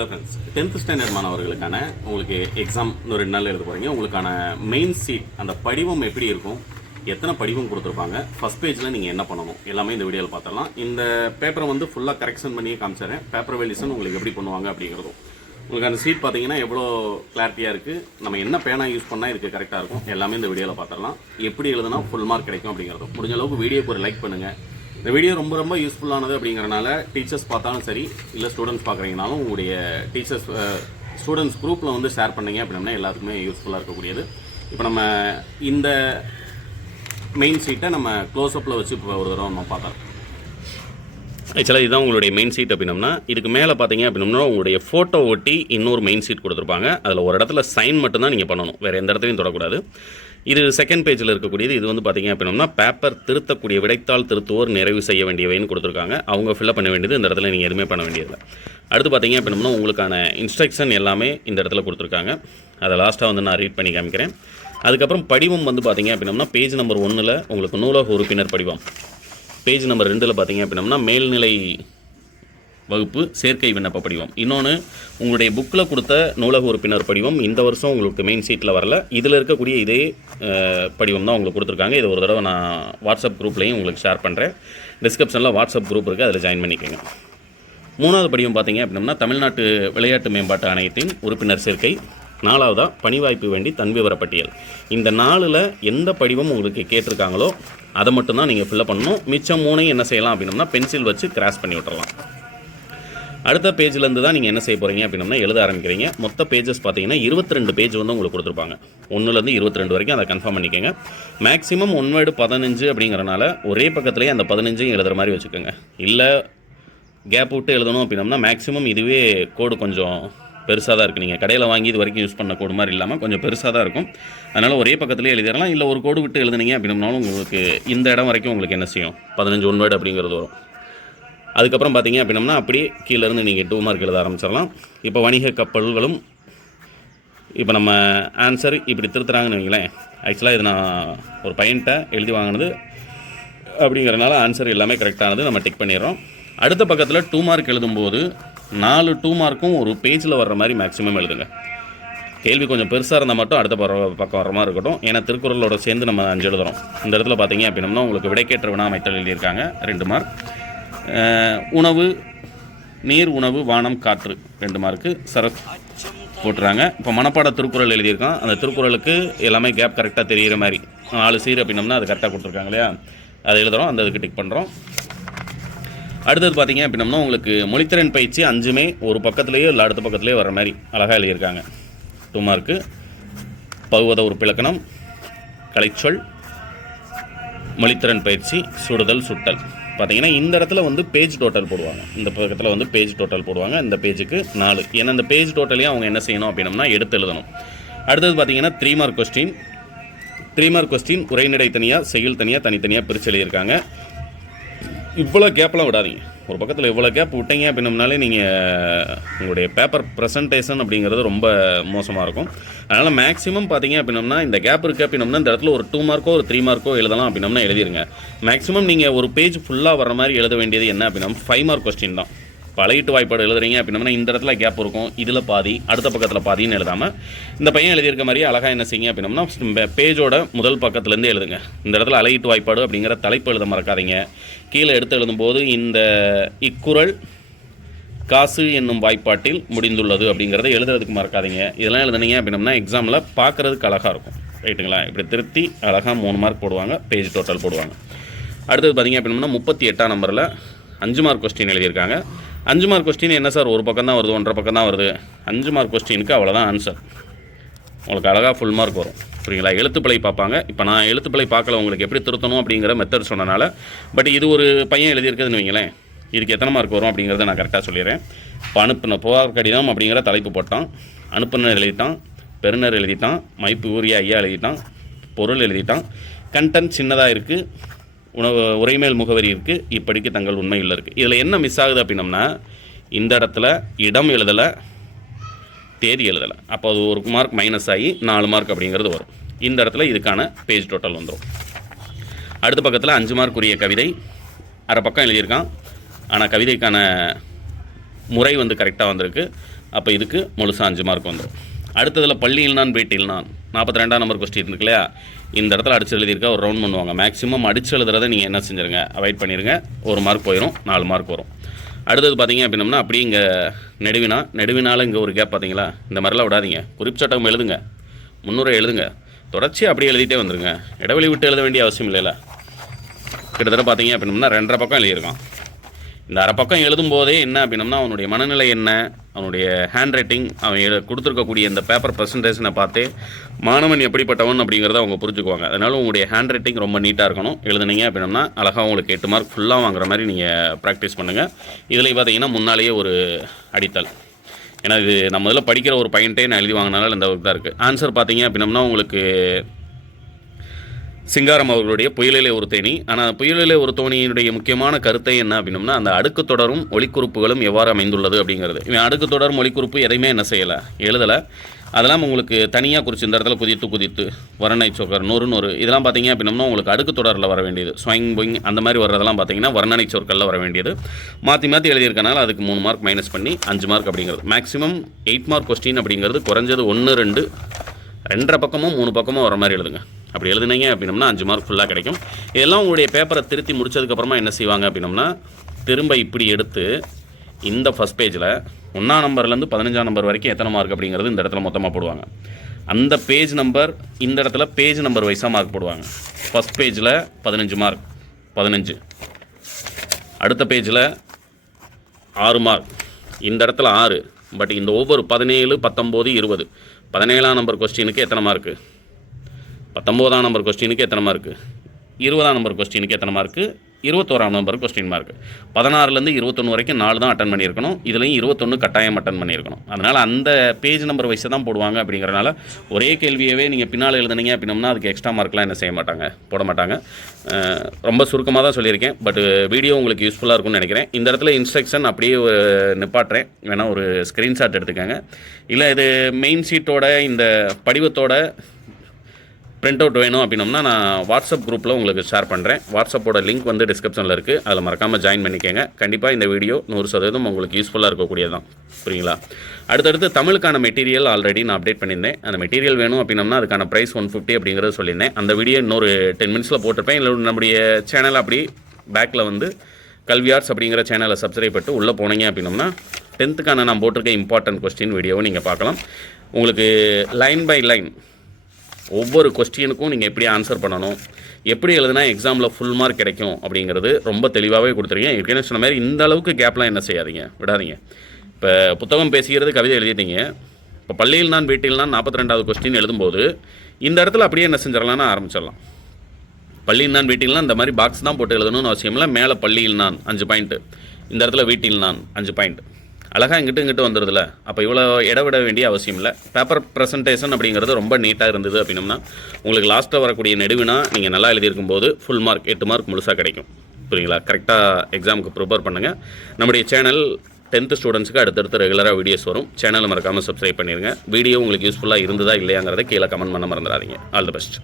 Hello friends, 10th standard மாணவர்களுக்கான உங்களுக்கு exam இன்னும் 2 நாள் எழுத போகிறீங்க. உங்களுக்கான மெயின் சீட் அந்த படிவம் எப்படி இருக்கும், எத்தனை படிவம் கொடுத்துருப்பாங்க, ஃபஸ்ட் பேஜில் நீங்கள் என்ன பண்ணணும் எல்லாமே இந்த வீடியோவில் பார்த்துடலாம். இந்த பேப்பரை வந்து ஃபுல்லாக கரெக்ஷன் பண்ணியே காமிச்சிடுறேன். பேப்பர் வெலிசன் உங்களுக்கு எப்படி பண்ணுவாங்க அப்படிங்கிறதும் உங்களுக்கு அந்த சீட் பார்த்தீங்கன்னா எவ்வளோ கிளாரிட்டியாக இருக்குது, நம்ம என்ன பேனா யூஸ் பண்ணால் இதுக்கு கரெக்டாக இருக்கும் எல்லாமே இந்த வீடியோவில் பார்த்துடலாம். எப்படி எழுதுனா ஃபுல் மார்க் கிடைக்கும் அப்படிங்கிறதும் முடிஞ்ச அளவுக்கு வீடியோக்கு ஒரு லைக் பண்ணுங்கள். இந்த வீடியோ ரொம்ப யூஸ்ஃபுல்லானது அப்படிங்கிறனால டீச்சர்ஸ் பார்த்தாலும் சரி, இல்லை ஸ்டூடெண்ட்ஸ் பார்க்குறீங்கனாலும் உங்களுடைய ஸ்டூடெண்ட்ஸ் குரூப்பில் வந்து ஷேர் பண்ணிங்க அப்படின்னா எல்லாத்துக்குமே யூஸ்ஃபுல்லாக இருக்கக்கூடியது. இப்போ நம்ம இந்த மெயின் சீட்டை நம்ம க்ளோஸ்அப்பில் வச்சு இப்போ ஒரு தடவை நம்ம பார்த்தோம். ஆக்சுவலாக இதுதான் உங்களுடைய மெயின் சீட் அப்படின்னம்னா, இதுக்கு மேலே பார்த்தீங்க அப்படின்னா உங்களுடைய ஃபோட்டோ ஒட்டி இன்னொரு மெயின் சீட் கொடுத்துருப்பாங்க. அதில் ஒரு இடத்துல சைன் மட்டும்தான் நீங்கள் பண்ணணும், வேறு எந்த இடத்துலையும் தொடக்கூடாது. இது செகண்ட் பேஜில் இருக்கக்கூடியது. இது வந்து பார்த்தீங்க அப்படின்னா பேப்பர் திருத்தக்கூடிய விடைத்தாள் திருத்துவோர் நிறைவு செய்ய வேண்டியவைன்னு கொடுத்துருக்காங்க. அவங்க ஃபில்அப் பண்ண வேண்டியது, இந்த இடத்துல நீங்கள் எதுவுமே பண்ண வேண்டியதில்லை. அடுத்து பார்த்தீங்க அப்படின்னா உங்களுக்கான இன்ஸ்ட்ரக்ஷன் எல்லாமே இந்த இடத்துல கொடுத்துருக்காங்க. அதை லாஸ்ட்டாக வந்து நான் ரீட் பண்ணி காமிக்கிறேன். அதுக்கப்புறம் படிவம் வந்து பார்த்தீங்க அப்படின்னா பேஜ் நம்பர் 1 உங்களுக்கு நூலக உறுப்பினர் படிவம், பேஜ் நம்பர் 2 பார்த்தீங்க அப்படின்னா மேல்நிலை வகுப்பு சேர்க்கை விண்ணப்ப படிவம். இன்னொன்று உங்களுடைய புக்கில் கொடுத்த நூலக உறுப்பினர் படிவம் இந்த வருஷம் உங்களுக்கு மெயின் சீட்டில் வரல. இதில் இருக்கக்கூடிய இதே படிவம் தான் உங்களுக்கு கொடுத்துருக்காங்க. இது ஒரு தடவை நான் வாட்ஸ்அப் குரூப்லேயும் உங்களுக்கு ஷேர் பண்ணுறேன். டிஸ்கிரிப்ஷனில் வாட்ஸ்அப் குரூப் இருக்குது, அதில் ஜாயின் பண்ணிக்கோங்க. 3வது படிவம் பார்த்தீங்க அப்படின்னா தமிழ்நாட்டு விளையாட்டு மேம்பாட்டு ஆணையத்தின் உறுப்பினர் சேர்க்கை. 4வதா பணிவாய்ப்பு வேண்டி தன்விவர பட்டியல். இந்த 4ல் எந்த படிவம் உங்களுக்கு கேட்டிருக்காங்களோ அதை மட்டும்தான் நீங்கள் ஃபில்அப் பண்ணணும். மிச்சம் 3 என்ன செய்யலாம் அப்படின்னா பென்சில் வச்சு கிராஸ் பண்ணி விட்டுறலாம். அடுத்த பேஜ்லேருந்து தான் நீங்கள் என்ன செய்ய போகிறீங்க அப்படின்னா எழுத ஆரம்பிக்கிறீங்க. மொத்த பேஜஸ் பார்த்தீங்கன்னா 22 பேஜ் வந்து உங்களுக்கு கொடுத்துருப்பாங்க. 1லேருந்து 22 வரைக்கும் அதை கன்ஃபார்ம் பண்ணிக்கோங்க. மேக்ஸிமம் 1 வேர்டு 15 அப்படிங்கிறனால ஒரே பக்கத்துலேயே அந்த 15 எழுதுகிற மாதிரி வச்சுக்கோங்க. இல்லை கேப் விட்டு எழுதணும் அப்படின்னம்னா மேக்ஸிமம் இதுவே கோடு கொஞ்சம் பெருசாக தான் இருக்குது. நீங்கள் கடையில் வாங்கி இது வரைக்கும் யூஸ் பண்ண கோடு மாதிரி இல்லாமல் கொஞ்சம் பெருசாக தான் இருக்கும். அதனால் ஒரே பக்கத்துலேயே எழுதிடலாம். இல்லை ஒரு கோடு விட்டு எழுதுனீங்க அப்படின்னாலும் உங்களுக்கு இந்த இடம் வரைக்கும் உங்களுக்கு என்ன செய்யும் 15 1 வேர்டு அப்படிங்கிறது வரும். அதுக்கப்புறம் பார்த்தீங்க அப்படின்னா அப்படியே கீழேருந்து நீங்கள் 2 மார்க் எழுத ஆரம்பிச்சிடலாம். இப்போ வணிக கப்பல்களும் இப்போ நம்ம ஆன்சர் இப்படி திருத்துறாங்கன்னு வைங்களேன். ஆக்சுவலாக இது நான் ஒரு பையன்கிட்ட எழுதி வாங்கினது அப்படிங்கிறனால ஆன்சர் எல்லாமே கரெக்டானது நம்ம டிக் பண்ணிடுறோம். அடுத்த பக்கத்தில் 2 மார்க் எழுதும்போது 4 2 மார்க்கும் ஒரு பேஜில் வர்ற மாதிரி மேக்ஸிமம் எழுதுங்க. கேள்வி கொஞ்சம் பெருசாக இருந்தால் மட்டும் அடுத்த பக்கம் வர மாதிரி இருக்கட்டும். ஏன்னா திருக்குறளோட சேர்ந்து நம்ம 5 எழுதுகிறோம். இந்த இடத்துல பார்த்தீங்க அப்படின்னா உங்களுக்கு விடைக்கேற்ற வினா அமைத்தல் எழுதியிருக்காங்க 2 மார்க். உணவு, நீர், உணவு, வானம், காற்று 2 மார்க்கு சரஸ் போட்டுறாங்க. இப்போ மனப்பாட திருக்குறள் எழுதியிருக்கான். அந்த திருக்குறளுக்கு எல்லாமே கேப் கரெக்டாக தெரிகிற மாதிரி 4 சீர் அப்படின்னம்னா அது கரெக்டாக கொடுத்துருக்காங்க இல்லையா, அதை எழுதுகிறோம். அந்த இதுக்கு டிக் பண்ணுறோம். அடுத்தது பார்த்தீங்க அப்படின்னம்னா உங்களுக்கு மொழித்திறன் பயிற்சி 5மே ஒரு பக்கத்துலேயோ இல்லை அடுத்த பக்கத்துலேயோ வர மாதிரி அழகாக எழுதியிருக்காங்க. 2 மார்க்கு. பகுவத உறுப்பிலக்கணம், கலைச்சொல், மொழித்திறன் பயிற்சி, சுடுதல், சுட்டல். பார்த்தீங்கன்னா இந்த இடத்துல வந்து பேஜ் டோட்டல் போடுவாங்க. இந்த பக்கத்தில் வந்து பேஜ் டோட்டல் போடுவாங்க. இந்த பேஜுக்கு 4. ஏன்னா இந்த பேஜ் டோட்டலையும் அவங்க என்ன செய்யணும் அப்படின்னம்னா எடுத்து எழுதணும். அடுத்தது பார்த்தீங்கன்னா 3 மார்க் கொஸ்டின். 3 மார்க் கொஸ்டின் உரைநடை தனியாக, செயல் தனியாக, தனித்தனியாக பிரித்து எழுதியிருக்காங்க. இவ்வளோ கேப்லாம் விடாதீங்க. ஒரு பக்கத்தில் இவ்வளோ கேப் விட்டீங்க அப்படின்னம்னாலே நீங்கள் உங்களுடைய பேப்பர் ப்ரெசன்டேஷன் அப்படிங்கிறது ரொம்ப மோசமாக இருக்கும். அதனால் மேக்ஸிமம் பார்த்தீங்க அப்படின்னம்னா இந்த கேப் இருக்குது அப்படின்னம்னா இந்த இடத்துல ஒரு 2 மார்க்கோ ஒரு 3 மார்க்கோ எழுதலாம் அப்படின்னம்னா எழுதிருங்க. மேக்ஸிமம் நீங்கள் ஒரு பேஜ் ஃபுல்லாக வர மாதிரி எழுத வேண்டியது என்ன அப்படின்னா 5 மார்க் கொஸ்டின் தான். பழகிட்டு வாய்ப்பாடு எழுதுறீங்க அப்படின்னா இந்த இடத்துல கேப் இருக்கும், இதில் பாதி அடுத்த பக்கத்தில் பாதின்னு எழுதாமல் இந்த பையன் எழுதியிருக்க மாதிரியே அழகாக என்ன செய்யுங்க அப்படின்னம்னா பேஜோட முதல் பக்கத்துலேருந்து எழுதுங்க. இந்த இடத்துல அழகிட்டு வாய்ப்பாடு அப்படிங்கிற தலைப்பு எழுத மறக்காதீங்க. கீழே எடுத்து எழுதும்போது இந்த இக்குறள் காசு என்னும் வாய்ப்பாட்டில் முடிந்துள்ளது அப்படிங்கிறத எழுதுறதுக்கு மறக்காதீங்க. இதெல்லாம் எழுதுனீங்க அப்படின்னம்னா எக்ஸாமில் பார்க்குறதுக்கு அழகாக இருக்கும். ரைட்டுங்களா? இப்படி திருத்தி அழகாக 3 மார்க் போடுவாங்க, பேஜ் டோட்டல் போடுவாங்க. அடுத்தது பார்த்தீங்க அப்படின்னா 38ஆம் நம்பரில் 5 மார்க் கொஸ்டின் எழுதியிருக்காங்க. 5 மார்க் கொஸ்டின் என்ன சார் ஒரு பக்கம் தான் வருது, 1.5 பக்கம் தான் வருது? 5 மார்க் கொஸ்டினுக்கு அவ்வளோதான் ஆன்சர். உங்களுக்கு அழகாக ஃபுல் மார்க் வரும். புரியுங்களா? எழுத்துப்பிழை பார்ப்பாங்க. இப்போ நான் எழுத்துப்பிழை பார்க்கல, உங்களுக்கு எப்படி திருத்தணும் அப்படிங்கிற மெத்தட் சொன்னனால. பட் இது ஒரு பையன் எழுதியிருக்குதுன்னு வைங்களேன், இதுக்கு எத்தனை மார்க் வரும் அப்படிங்கிறத நான் கரெக்டாக சொல்லிடுறேன். இப்போ அனுப்பின புகார் கடிதம் அப்படிங்கிற தலைப்பு போட்டான், அனுப்புனர் எழுதிட்டான், பெறுநர் எழுதிட்டான், மைப்பு ஊரியா ஐயா எழுதிட்டான், பொருள் எழுதிட்டான், கண்டென்ட் சின்னதாக இருக்குது, உரைமேல் முகவரி இருக்குது, இப்படிக்கு தங்கள் உண்மையில் இருக்குது. இதில் என்ன மிஸ் ஆகுது அப்படின்னம்னா இந்த இடத்துல இடம் எழுதலை, தேதி எழுதலை. அப்போ அது 1 மார்க் மைனஸ் ஆகி 4 மார்க் அப்படிங்கிறது வரும். இந்த இடத்துல இதுக்கான பேஜ் டோட்டல் வந்துடும். அடுத்த பக்கத்தில் 5 மார்க் உரிய கவிதை, அரை பக்கம் எழுதியிருக்கான். ஆனால் கவிதைக்கான முறை வந்து கரெக்டாக வந்திருக்கு. அப்போ இதுக்கு முழுசாக 5 மார்க் வந்துடும். அடுத்ததில் பள்ளியில்னான் வீட்டில்னான் 42ஆம் நம்பர் கொஸ்டின் இருக்கு இல்லையா, இந்த இடத்துல அடிச்சு எழுதியிருக்கா ஒரு ரவுண்ட் பண்ணுவாங்க. மேக்ஸிமம் அடிச்சு எழுதுறதை நீங்கள் என்ன செஞ்சுருங்க, அவாய்ட் பண்ணிடுங்க. 1 மார்க் போயிடும், 4 மார்க் வரும். அடுத்தது பார்த்தீங்க அப்படின்னம்னா அப்படியே இங்கே நெடுவினால இங்கே ஒரு கேப் பார்த்தீங்களா, இந்த மாதிரிலாம் விடாதீங்க. குறிப்பிச்சட்டம் எழுதுங்க, முன்னுரை எழுதுங்க, தொடர்ச்சியாக அப்படியே எழுதிட்டே வந்துடுங்க. இடைவெளி விட்டு எழுத வேண்டிய அவசியம் இல்லைல்ல. கிட்டத்தட்ட பார்த்தீங்க அப்படின்னம்னா 2.5 பக்கம் எழுதியிருக்கான். இந்த அரை பக்கம் எழுதும்போதே என்ன அப்படின்னம்னா அவனுடைய மனநிலை என்ன, அவனுடைய ஹேண்ட் ரைட்டிங், அவன் கொடுத்துருக்கக்கூடிய இந்த பேப்பர் ப்ரெசன்டேஷனை பார்த்தே மாணவன் எப்படிப்பட்டவன் அப்படிங்கிறத அவங்க புரிஞ்சுக்குவாங்க. அதனால் உங்களுடைய ஹேண்ட் ரைட்டிங் ரொம்ப நீட்டாக இருக்கணும். எழுதுனீங்க அப்படின்னா அழகாக உங்களுக்கு 8 மார்க் ஃபுல்லாக வாங்குற மாதிரி நீங்கள் ப்ராக்டிஸ் பண்ணுங்கள். இதில் பார்த்தீங்கன்னா முன்னாலேயே ஒரு அடித்தல், ஏன்னா இது நம்ம இதில் படிக்கிற ஒரு பாயிண்ட்டே நான் எழுதி வாங்கினால இந்த அளவுக்கு தான் இருக்குது. ஆன்சர் பார்த்தீங்க அப்படின்னம்னா உங்களுக்கு சிங்காரம் அவர்களுடைய புயலிலே ஒரு தேனி. ஆனால் புயலிலே ஒரு தோணியினுடைய முக்கியமான கருத்தை என்ன அப்படின்னம்னா அந்த அடுக்கு தொடரும் ஒளிக்குறிப்புகளும் எவ்வாறு அமைந்துள்ளது அப்படிங்கிறது. இவன் அடுக்கு தொடரும் ஒளிக்குறிப்பு எதையுமே என்ன செய்யலை, எழுதலை. அதெல்லாம் உங்களுக்கு தனியாக குறித்து இந்த இடத்துல குதித்து வர்ணனை சொற்கள் 100 இதெல்லாம் பார்த்தீங்க அப்படின்னம்னா உங்களுக்கு அடுக்கு தொடரில் வர வேண்டியது. ஸ்வைங் பொயிங் அந்த மாதிரி வர்றதெல்லாம் பார்த்தீங்கன்னா வர்ணனை சொற்களில் வர வேண்டியது. மாற்றி எழுதியிருக்கனால அதுக்கு 3 மார்க் மைனஸ் பண்ணி 5 மார்க் அப்படிங்கிறது. மேக்ஸிமம் 8 மார்க் கொஸ்டின் அப்படிங்கிறது குறைஞ்சது 1 2 2.5 பக்கமும் 3 பக்கமும் வர மாதிரி எழுதுங்க. அப்படி எழுதுனீங்க அப்படின்னம்னா 5 மார்க் ஃபுல்லாக கிடைக்கும். இதெல்லாம் உங்களுடைய பேப்பரை திருத்தி முடிச்சதுக்கப்புறமா என்ன செய்வாங்க அப்படின்னம்னா திரும்ப இப்படி எடுத்து இந்த ஃபஸ்ட் பேஜில் 1ஆம் நம்பர்லேருந்து 15ஆம் நம்பர் வரைக்கும் எத்தனை மார்க் அப்படிங்கிறது இந்த இடத்துல மொத்தமாக போடுவாங்க. அந்த பேஜ் நம்பர் இந்த இடத்துல பேஜ் நம்பர் வைஸாக மார்க் போடுவாங்க. ஃபஸ்ட் பேஜில் 15 மார்க் 15, அடுத்த பேஜில் 6 மார்க், இந்த இடத்துல 6. பட் இந்த ஒவ்வொரு 17 19 20 17ஆம் நம்பர் கொஸ்டினுக்கு எத்தனை மார்க்கு, 19ஆம் நம்பர் கொஸ்டினுக்கு எத்தனை மார்க்கு, 20ஆம் நம்பர் கொஸ்டினுக்கு எத்தனை மார்க்கு, 21ஆம் நம்பர் கொஸ்டின் மார்க்கு. 16லேருந்து 21 வரைக்கும் 4 தான் அட்டன் பண்ணியிருக்கணும். இதுலேயும் 21 கட்டாயம் அட்டன் பண்ணியிருக்கணும். அதனால் அந்த பேஜ் நம்பர் வைஸை தான் போடுவாங்க. அப்படிங்கிறனால ஒரே கேள்வியவே நீங்கள் பின்னால் எழுதுனீங்க அப்படின்னம்னா அதுக்கு எக்ஸ்ட்ரா மார்க்லாம் என்ன செய்ய மாட்டாங்க, போட மாட்டாங்க. ரொம்ப சுருக்கமாக தான் சொல்லியிருக்கேன். பட் வீடியோ உங்களுக்கு யூஸ்ஃபுல்லாக இருக்கும்னு நினைக்கிறேன். இந்த இடத்துல இன்ஸ்ட்ரக்ஷன் அப்படியே நிப்பாட்டுறேன், வேணால் ஒரு ஸ்க்ரீன்ஷாட் எடுத்துக்கோங்க. இல்லை இது மெயின் ஷீட்டோட இந்த படிவத்தோட பிரிண்ட் அவுட் வேணும் அப்படின்னம்னா நான் வாட்ஸ்அப் குரூப்பில் உங்களுக்கு ஷேர் பண்ணுறேன். வாட்ஸ்அப்போட லிங்க் வந்து டிஸ்கிரிப்ஷனில் இருக்குது, அதில் மறக்காமல் ஜாயின் பண்ணிக்கோங்க. கண்டிப்பாக இந்த வீடியோ 100% உங்களுக்கு யூஸ்ஃபுல்லாக இருக்கக்கூடியது தான், புரியுங்களா. அடுத்தடுத்து தமிழுக்கான மெட்டீரியல் ஆல்ரெடி நான் அப்டேட் பண்ணியிருந்தேன். அந்த மெட்டீரியல் வேணும் அப்படின்னம்னா அதுக்கான ப்ரைஸ் 150 அப்படிங்கிறது சொல்லியிருந்தேன். அந்த வீடியோ இன்னொரு 10 மினிட்ஸில் போட்டிருப்பேன். இல்லை நம்முடைய சேனல் அப்படி பேக்கில் வந்து கல்வி ஆர்ட்ஸ் அப்படிங்கிற சேனலை சப்ஸ்கிரைப் பண்ணிட்டு உள்ளே போனீங்க அப்படின்னம்னா 10th நான் போட்டிருக்க இம்பார்ட்டன்ட் கொஸ்டின் வீடியோவை நீங்கள் பார்க்கலாம். உங்களுக்கு லைன் பை லைன் ஒவ்வொரு கொஸ்டினுக்கும் நீங்கள் எப்படி ஆன்சர் பண்ணணும், எப்படி எழுதுனா எக்ஸாமில் ஃபுல் மார்க் கிடைக்கும் அப்படிங்கிறது ரொம்ப தெளிவாகவே கொடுத்துருங்க. ஏற்கனவே சொன்ன மாதிரி இந்த அளவுக்கு கேப்லாம் என்ன செய்யாதீங்க, விடாதீங்க. இப்போ புத்தகம் பேசுகிறது கவிதை எழுதிட்டீங்க. இப்போ பள்ளியில் நான் வீட்டில் நான் 42வது கொஸ்டின் எழுதும்போது இந்த இடத்துல அப்படியே என்ன செஞ்சிடலாம்னா ஆரம்பிச்சிடலாம். பள்ளியில் நான் வீட்டில் இந்த மாதிரி பாக்ஸ் தான் போட்டு எழுதணும்னு அவசியம் இல்லை. மேலே பள்ளியில் நான் 5 பாயிண்ட்டு, இந்த இடத்துல வீட்டில் நான் 5 பாயிண்ட், அழகாக இங்கிட்டு வந்துடுதுல. அப்போ இவ்வளோ இடவிட வேண்டிய அவசியம் இல்லை. பேப்பர் ப்ரெசன்டேஷன் அப்படிங்கிறது ரொம்ப நீட்டாக இருந்தது அப்படின்னம்னா உங்களுக்கு லாஸ்ட்டாக வரக்கூடிய நெடுவினா நீங்கள் நல்லா எழுதியிருக்கும் போது ஃபுல் மார்க் 8 மார்க் முழுசாக கிடைக்கும், புரியுங்களா. கரெக்டாக எக்ஸாமுக்கு ப்ரிப்பேர் பண்ணுங்கள். நம்முடைய சேனல் 10th ஸ்டூடெண்ட்ஸுக்கு அடுத்தடுத்து ரெகுலராக வீடியோஸ் வரும். சேனலை மறக்காமல் சப்ஸ்கிரைப் பண்ணிடுங்க. வீடியோ உங்களுக்கு யூஸ்ஃபுல்லாக இருந்ததா இல்லையாங்கிறத கீழே கமெண்ட் பண்ண மறந்துடாதீங்க. All the best.